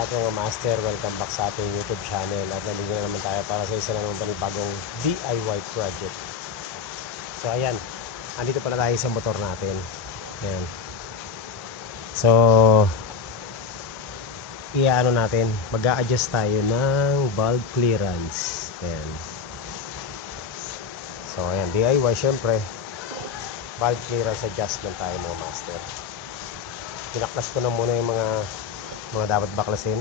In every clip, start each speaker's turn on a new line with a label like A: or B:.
A: lahat mga master, welcome back sa ating YouTube channel at nandito na naman tayo para sa isa na naman panibagong DIY project. So ayan, andito pala tayo sa motor natin. Ayan. So, i-ano natin, mag adjust tayo ng bulb clearance. Ayan. So ayan, DIY syempre, bulb clearance adjustment tayo mga master. Pinaklas ko na muna yung mga mga dapat baklasin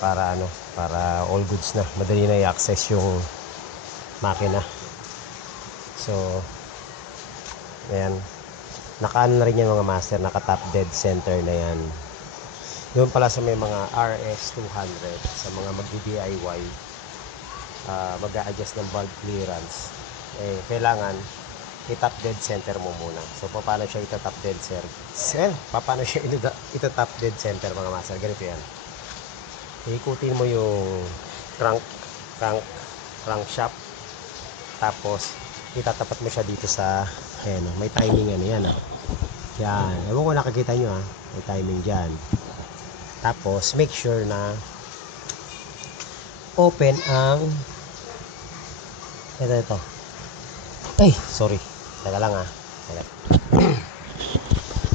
A: para ano para all goods na. Madali na i-access yung makina. So ayan. Nakaano na rin yan mga master. Naka top dead center na yan. Yun pala sa may mga RS 200 sa mga magdi DIY uh, mag adjust ng bulb clearance. Eh kailangan i-top dead center mo muna. So, paano siya ita-top dead center? Sir, paano siya ita- ita-top dead center mga master? Ganito yan. Ikutin mo yung crank, crank, crankshaft. Tapos, itatapat mo siya dito sa, ayan, oh, may timing ano yan, ah. Yan. Ewan ko nakikita nyo, ah. May timing dyan. Tapos, make sure na open ang ito, ito. Ay, sorry. Teka lang ah.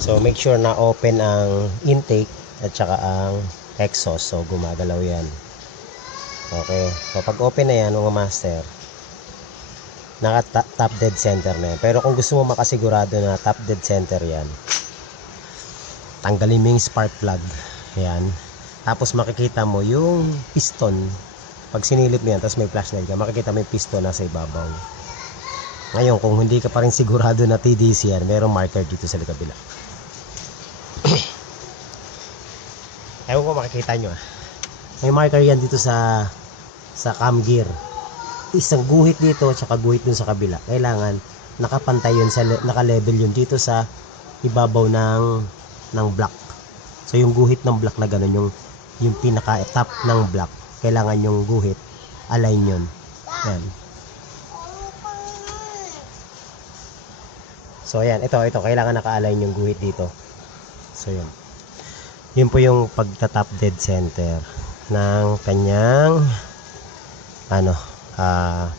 A: So, make sure na open ang intake at saka ang exhaust. So, gumagalaw yan. Okay. So, pag open na yan, mga master, naka top dead center na yan. Pero kung gusto mo makasigurado na top dead center yan, tanggalin mo yung spark plug. Yan. Tapos makikita mo yung piston. Pag sinilip mo yan, tapos may flashlight ka, makikita mo yung piston nasa ibabaw. Ngayon, kung hindi ka pa rin sigurado na TDC yan, merong marker dito sa kabila. Ewan ko makikita nyo ah. May marker yan dito sa sa cam gear. Isang guhit dito at saka guhit dun sa kabila. Kailangan nakapantay yun sa le- naka-level yun dito sa ibabaw ng ng block. So yung guhit ng block na ganun yung yung pinaka top ng block. Kailangan yung guhit align yun. Yan. So ayan, ito, ito, kailangan naka-align yung guhit dito. So yun. Yun po yung pagta-top dead center ng kanyang ano, ah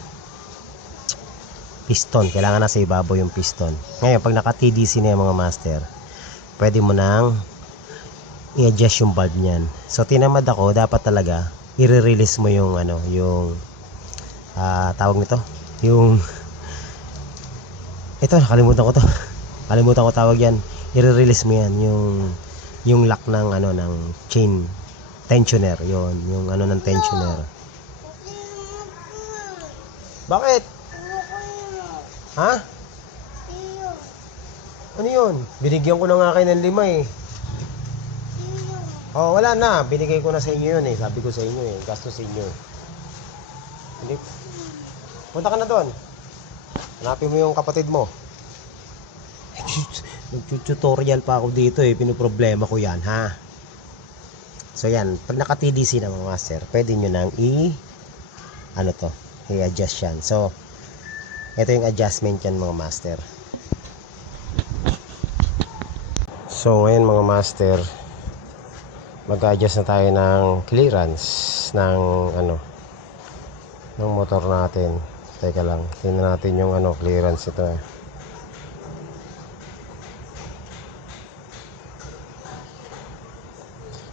A: piston. Kailangan nasa ibabaw yung piston. Ngayon, pag naka-TDC na yung mga master, pwede mo nang i-adjust yung bulb niyan. So tinamad ako, dapat talaga i-release mo yung ano, yung ah tawag nito, yung ito nakalimutan ko to. Nakalimutan ko tawag yan. I-release mo yan yung yung lock ng ano ng chain. Tensioner yon yung ano ng tensioner. Bakit? Ha? Ano yun? Binigyan ko na nga kayo ng lima eh. Oh wala na. Binigay ko na sa inyo yun eh. Sabi ko sa inyo eh. Gasto sa inyo. Hindi. Punta ka na doon Hanapin mo yung kapatid mo. Nag-tutorial pa ako dito eh. Pinoproblema ko yan, ha? So yan, pag naka-TDC na mga master, pwede nyo nang i- ano to, i-adjust yan. So, ito yung adjustment yan mga master. So ngayon mga master, mag-adjust na tayo ng clearance ng ano ng motor natin. Teka lang, tingnan natin yung ano, clearance ito eh.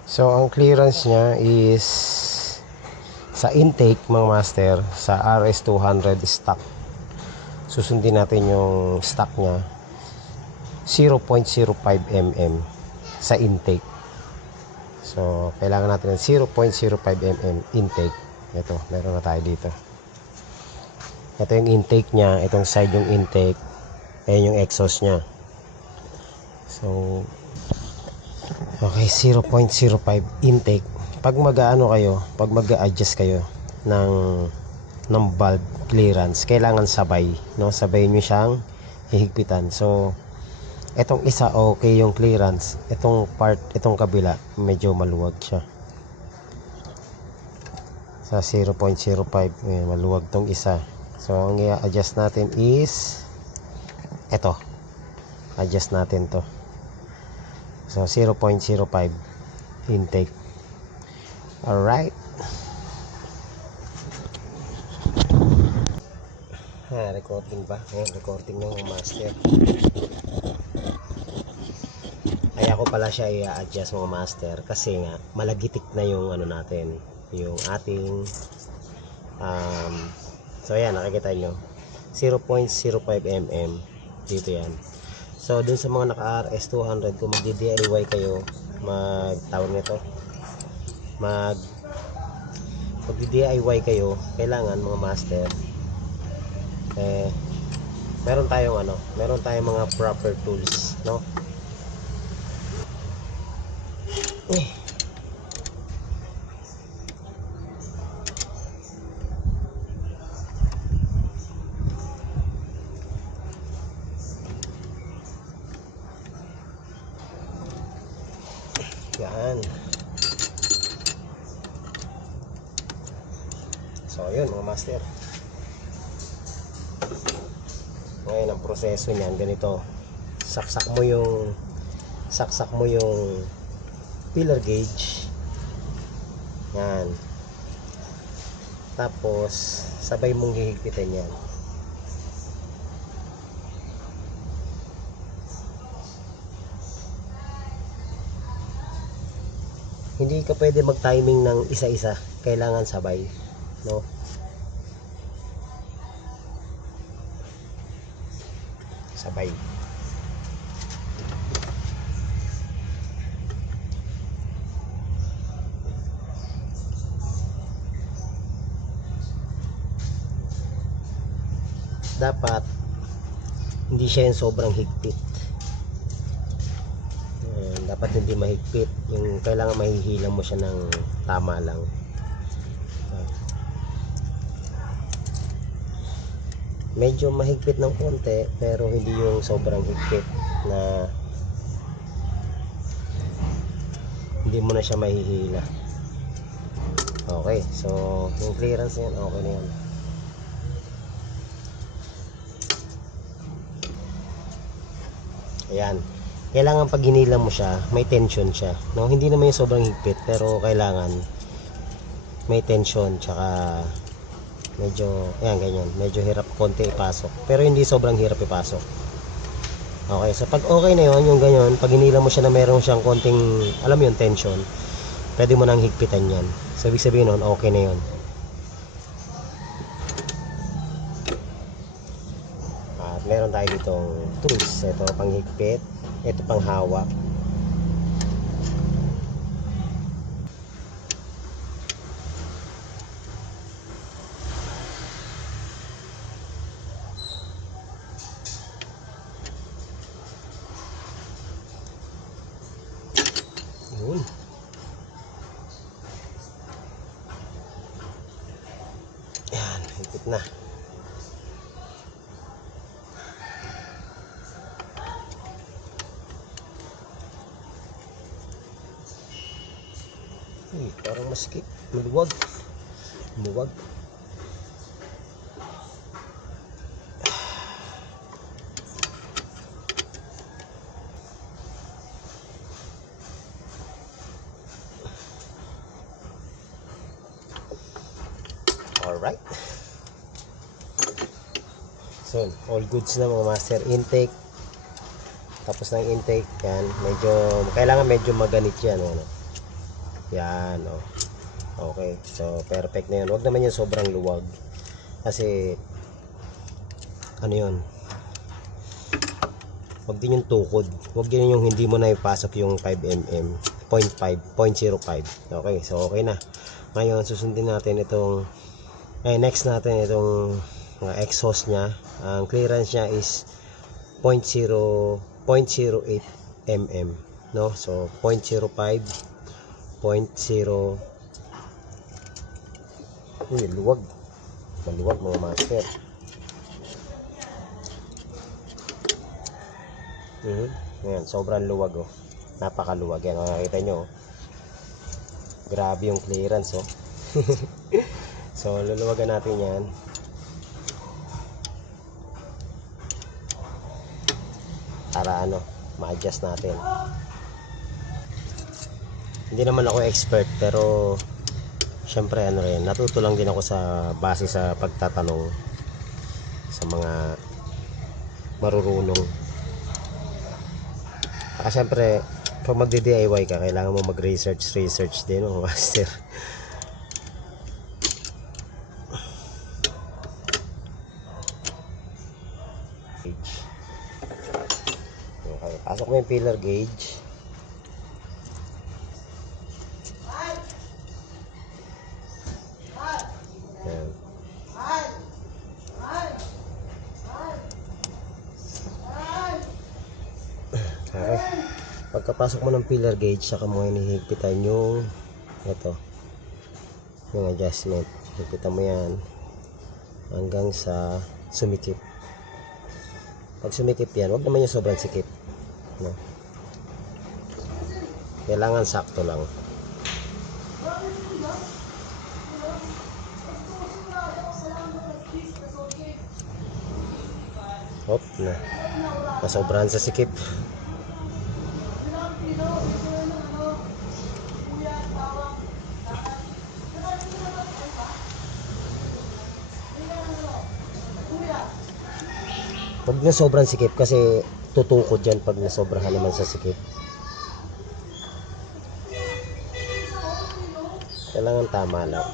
A: So, ang clearance niya is sa intake mga master, sa RS200 stock. Susundin natin yung stock niya 0.05 mm sa intake. So, kailangan natin ng 0.05 mm intake. Ito, meron na tayo dito. Ito yung intake niya, itong side yung intake. Ayan yung exhaust niya. So, okay, 0.05 intake. Pag mag-ano kayo, pag mag-adjust kayo ng ng valve clearance, kailangan sabay, no? Sabay niyo siyang hihigpitan. So, etong isa okay yung clearance, itong part, itong kabila, medyo maluwag siya. Sa 0.05, ayan, maluwag tong isa. So, ang i-adjust natin is ito. Adjust natin to. So, 0.05 intake. Alright. Ha, recording ba? Ayan, recording ng master. Kaya ko pala siya i-adjust mga master kasi nga malagitik na yung ano natin, yung ating um, so ayan, nakikita nyo 0.05 mm dito yan. So dun sa mga naka RS 200 kung magdi-DIY kayo, mag tawag nito, mag pag DIY kayo, kailangan mga master eh meron tayong ano, meron tayong mga proper tools, no? Eh. Yan. So, yun mga master. Ngayon, ang proseso niyan, ganito. Saksak mo yung saksak mo yung pillar gauge. Yan. Tapos, sabay mong hihigpitin yan. Hindi ka pwede mag-timing ng isa-isa. Kailangan sabay. No? Sabay. dapat hindi siya yung sobrang higpit hindi mahigpit. Yung kailangan mahihila mo siya ng tama lang. Medyo mahigpit ng konti pero hindi yung sobrang higpit na hindi mo na siya mahihila. Okay so yung clearance yan okay na yan Ayan. Kailangan pag hinila mo siya, may tension siya. No? Hindi naman yung sobrang higpit, pero kailangan may tension. Tsaka medyo, ayan, ganyan. Medyo hirap konti ipasok. Pero hindi sobrang hirap ipasok. Okay, so pag okay na yon yung ganyan, pag hinila mo siya na meron siyang konting, alam mo yung tension, pwede mo nang higpitan yan. So, ibig sabihin nun, okay na yon At meron tayo ditong tools. Ito pang higpit, ito pang hawak. Yun. Yan, higpit na. Uy, parang masikip. Maluwag. Maluwag. Alright. So, all goods na mga master. Intake. Tapos ng intake, yan. Medyo, kailangan medyo maganit yan. Ano. Yan, oh. Okay. So, perfect na yun. Huwag naman yung sobrang luwag. Kasi, ano yun? Huwag din yung tukod. Huwag din yung hindi mo na ipasok yung 5mm. 0.5, 0.05. Okay, so okay na. Ngayon, susundin natin itong, eh, next natin itong mga exhaust niya. Ang clearance niya is 0.0, 0.08 mm. No? So, 0.05 0.0 Uy, luwag. Maluwag mga master. Mhm. Ayan, sobrang luwag oh. Napakaluwag yan. Oh, nyo oh. Grabe yung clearance oh. so, luluwagan natin yan. Para ano, ma-adjust natin. Hindi naman ako expert pero syempre ano rin, natuto lang din ako sa base sa pagtatanong sa mga marurunong. Saka syempre, pag magdi-DIY ka, kailangan mo mag-research, research din, mga master. Pasok mo yung pillar gauge. Yan. Okay. Pagkapasok mo ng pillar gauge, saka mo hinihigpitan yung ito. Yung adjustment. Higpitan mo yan hanggang sa sumikip. Pag sumikip yan, wag naman yung sobrang sikip. No? Kailangan sakto lang. Hop na. Nasobrahan sa sikip. Na sobrang sikip kasi tutukod yan pag nasobrahan naman sa sikip. Kailangan tama lang.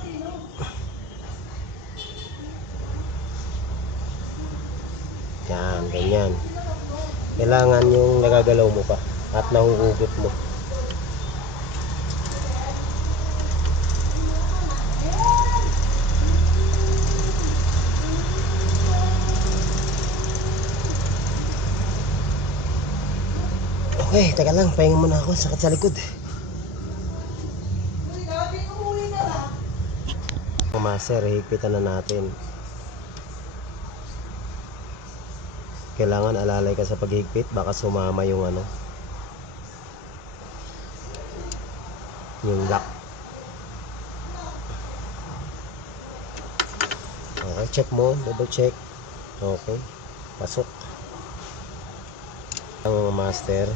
A: Yan, ganyan. Kailangan yung nagagalaw mo pa at nahuhugot mo. Okay, teka lang. Pahinga muna ako. Sakit sa likod. Master, higpitan na natin. Kailangan alalay ka sa paghigpit. Baka sumama yung ano. Yung lock. Okay, check mo. Double check. Okay. Pasok. Ang master.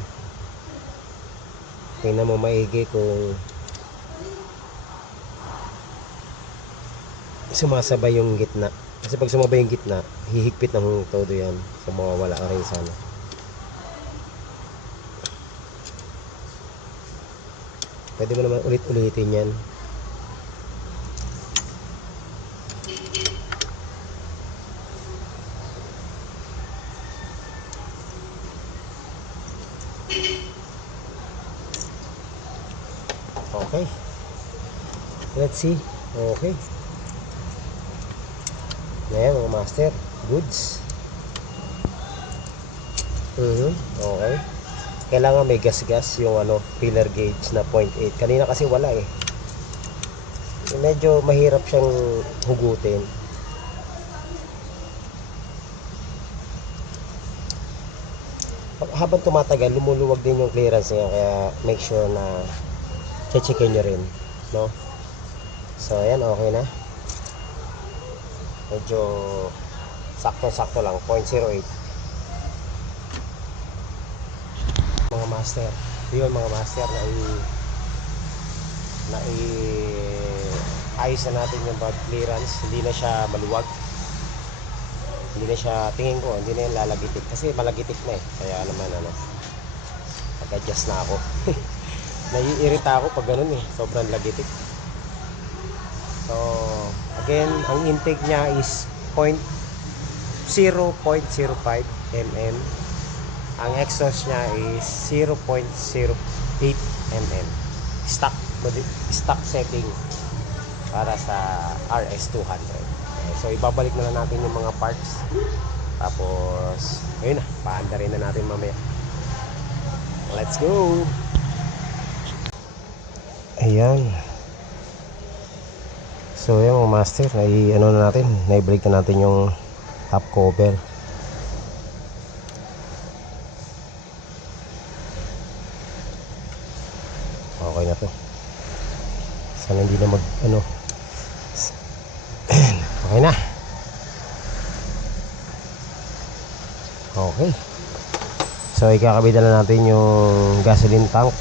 A: Tingnan mo maigi kung sumasabay yung gitna. Kasi pag sumabay yung gitna, hihigpit ng todo yan. So mawawala ka rin sana. Pwede mo naman ulit-ulitin yan. Okay. Let's see. Okay. Ayan mga master. Goods. Mhm. Okay. Kailangan may gas-gas yung ano, pillar gauge na 0.8. Kanina kasi wala eh. Medyo mahirap siyang hugutin. Habang tumatagal, lumuluwag din yung clearance niya. Kaya make sure na checkin nyo rin. No? So, ayan, okay na. Medyo sakto-sakto lang, 0.08. Mga master. Yun, mga master, na i na i ayos na natin yung bag clearance. Hindi na siya maluwag. Hindi na siya, tingin ko, hindi na yung lalagitik. Kasi malagitik na eh. Kaya naman, ano, pag-adjust na ako. Naiirita ako pag ganun eh. Sobrang lagitik. So, again, ang intake niya is point 0.05 mm. Ang exhaust niya is 0.08 mm. Stock stock setting para sa RS200. So, ibabalik na lang natin yung mga parts. Tapos, ayun na, paanda rin na natin mamaya. Let's go! Ayan. So yung mga master, nai ano na natin, nai-break na natin yung top cover. Okay na to. Sana hindi na mag ano. Okay na. Okay. So ikakabit na natin yung gasoline tank.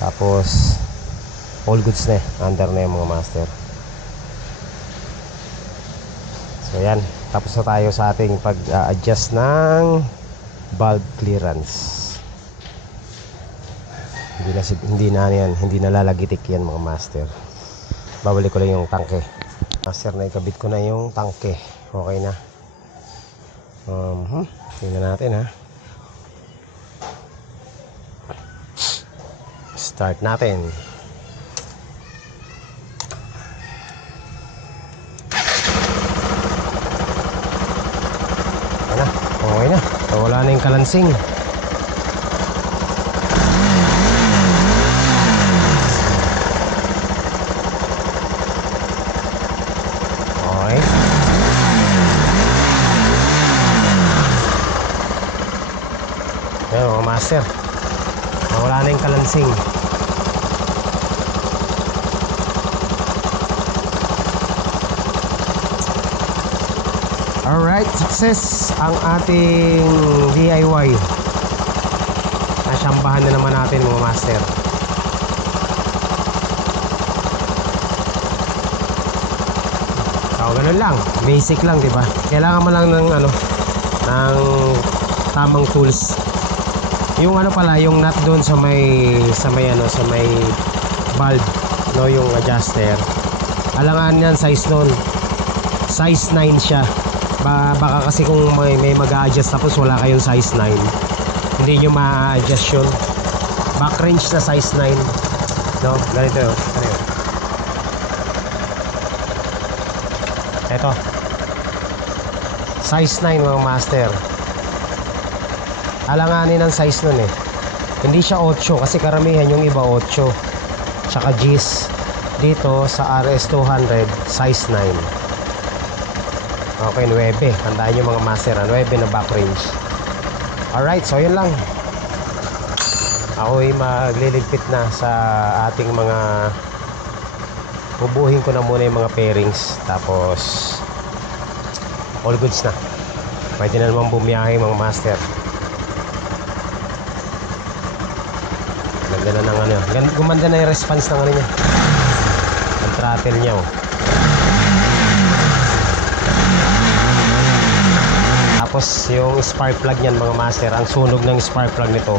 A: Tapos all goods na eh. Under na yung mga master. So yan, tapos na tayo sa ating pag-adjust ng valve clearance. Hindi na, hindi na yan, hindi na lalagitik yan mga master. Babalik ko lang yung tangke. Master na ikabit ko na yung tangke. Okay na. Um, hmm, tingnan natin ha. Start natin. Okay na. Okay na. So, wala na yung kalansing. Okay. Yan mga master. Wala na yung kalansing. Alright, success ang ating DIY. Nasyambahan na naman natin mga master. So, ganun lang. Basic lang, di ba? Kailangan mo lang ng ano, ng tamang tools. Yung ano pala, yung nut doon sa may sa may ano, sa may valve, no, yung adjuster. Alangan yan size noon. Size 9 siya. Ba, baka kasi kung may, may mag-a-adjust tapos wala kayong size 9, hindi nyo ma-adjust yun. Back range na size 9. No, ganito yun. Ano yun? Ito. Size 9 mga master. Alanganin ang size nun eh. Hindi siya 8 kasi karamihan yung iba 8. Tsaka G's. Dito sa RS200 size 9. Okay, 9. Tandaan nyo mga master, ah, 9 na back range. Alright, so yun lang. Ako'y magliligpit na sa ating mga bubuhin ko na muna yung mga pairings tapos all goods na pwede na naman bumiyahe mga master ganda na ng ano gumanda na yung response ng ano niya ang throttle niya oh. Tapos yung spark plug niyan mga master ang sunog ng spark plug nito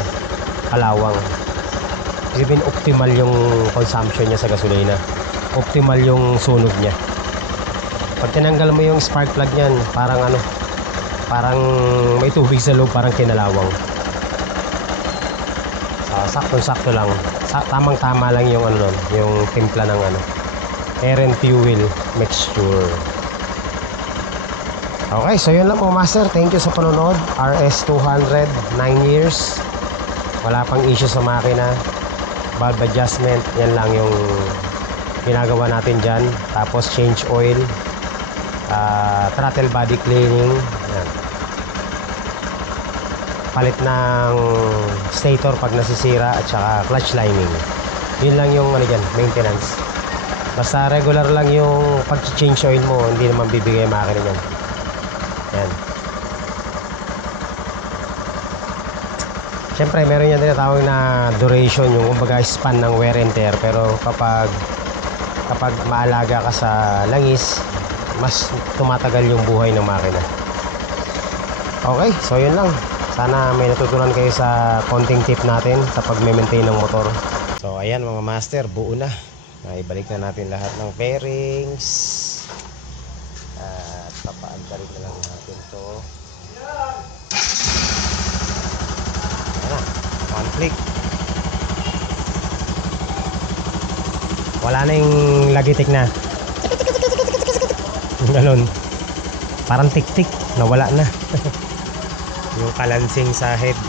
A: kalawang Ibig optimal yung consumption niya sa gasolina. Optimal yung sunog niya. Pag tinanggal mo yung spark plug niyan parang ano parang may tubig sa loob parang kinalawang. So, sakto sakto lang. Sa, tamang tama lang yung ano yung timpla ng ano air and fuel mixture okay so yun lang po master. Thank you sa panonood. RS200 9 years. Wala pang issue sa makina. Valve adjustment yan lang yung ginagawa natin dyan. Tapos change oil. Ah, throttle body cleaning. Yan. palit ng stator pag nasisira at saka clutch lining. Yun lang yung ano dyan, maintenance. Basta regular lang yung pag change oil mo hindi naman bibigay makina yan Siyempre, meron yan tinatawag na duration, yung kumbaga span ng wear and tear. Pero kapag kapag maalaga ka sa langis, mas tumatagal yung buhay ng makina. Okay, so yun lang. Sana may natutunan kayo sa konting tip natin sa pag-maintain ng motor. So ayan mga master, buo na. Naibalik na natin lahat ng bearings. At papaantarin na lang natin to. Ayan na, one click. Wala na yung lagitik na. Ganon. Parang tik-tik. Nawala na. yung kalansing sa head.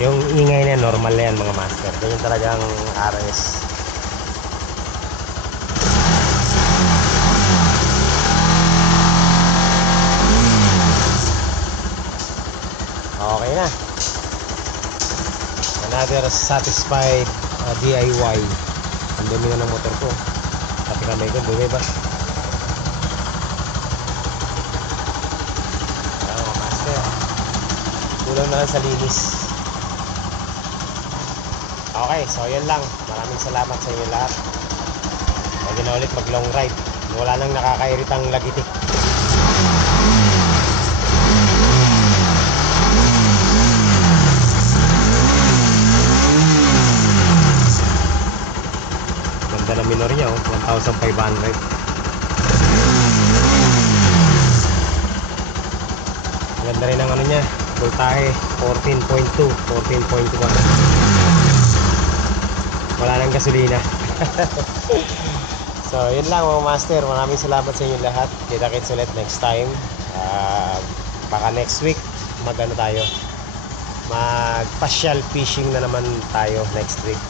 A: Yung ingay na normal na yan mga master. Ganyan talagang RS. Okay na. Another satisfied uh, DIY. Ang dumi na ng motor ko. Pati kamay ko, dumi ba? Mga master. Kulang na lang sa linis. Okay, so yun lang. Maraming salamat sa inyo lahat. Pwede na ulit mag long ride. Wala nang nakakairitang lagitik. Minor niya, oh. 1,500. Ganda rin ang ano niya, voltahe 14.2, 14.1. Wala nang gasolina. so, yun lang mga master. Maraming salamat sa inyo lahat. Kita-kits ulit next time. Ah, baka next week mag-ano tayo. Mag-partial fishing na naman tayo next week.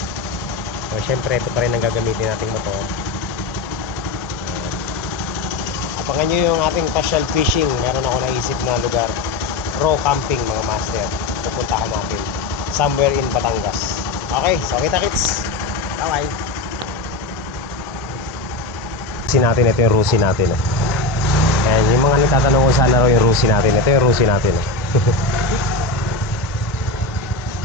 A: So, syempre, ito pa rin ang gagamitin nating motor. Abangan nyo yung ating partial fishing. Meron ako naisip na lugar. Raw camping mga master. Pupuntahan natin. Somewhere in Batangas. Okay, so kita kits. Bye-bye. Rusi natin. Ito yung rusi natin. Eh. Ayan, yung mga nagtatanong kung saan na raw yung rusi natin. Ito yung rusi natin. Eh.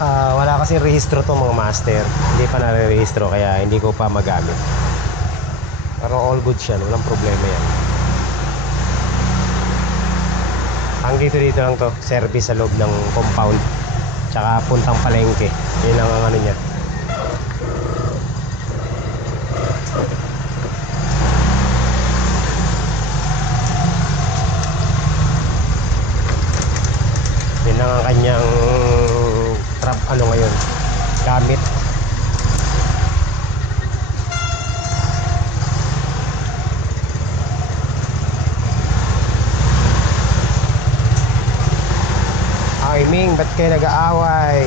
A: Ah, wala kasi rehistro to mga master. Hindi pa nare-rehistro kaya hindi ko pa magamit. Pero all good siya, walang problema yan. Ang dito dito lang to, service sa loob ng compound. Tsaka puntang palengke. Yun lang ang ano niya. Yun lang ang kanyang trap ano ngayon. Gamit. Ay, ba't kayo nag-aaway?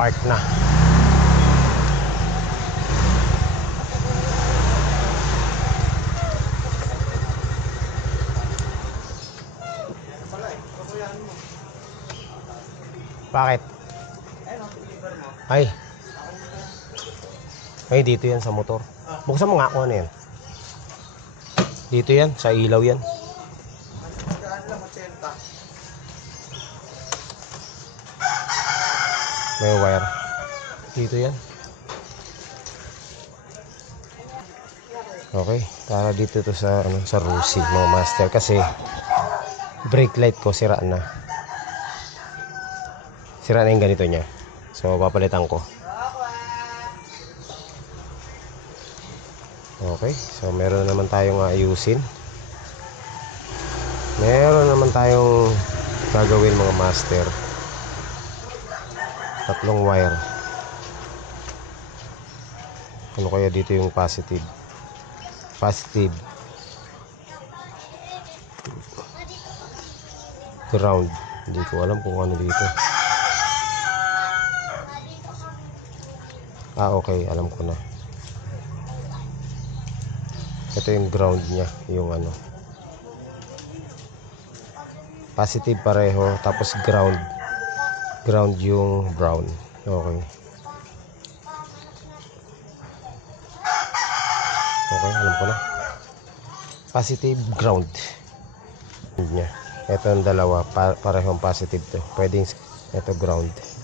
A: Park na. Bakit? Ay. Ay, dito yan sa motor. Buksan mo nga kung ano yan. Dito yan, sa ilaw yan. May wire. Dito yan. Okay, para dito to sa ano sa Rusi mga master kasi brake light ko sira na. Sira na yung ganito niya. So papalitan ko. Okay, so meron naman tayong ayusin. Meron naman tayong gagawin mga master. Tatlong wire. Ano kaya dito yung positive? Positive. Ground. Hindi ko alam kung ano dito. Ah, okay. Alam ko na. Ito yung ground niya. Yung ano. Positive pareho. Tapos ground. Ground yung brown. Okay. Okay, alam ko na. Positive ground. Niya. Ito ang dalawa. Pa parehong positive to. Pwedeng ito ground.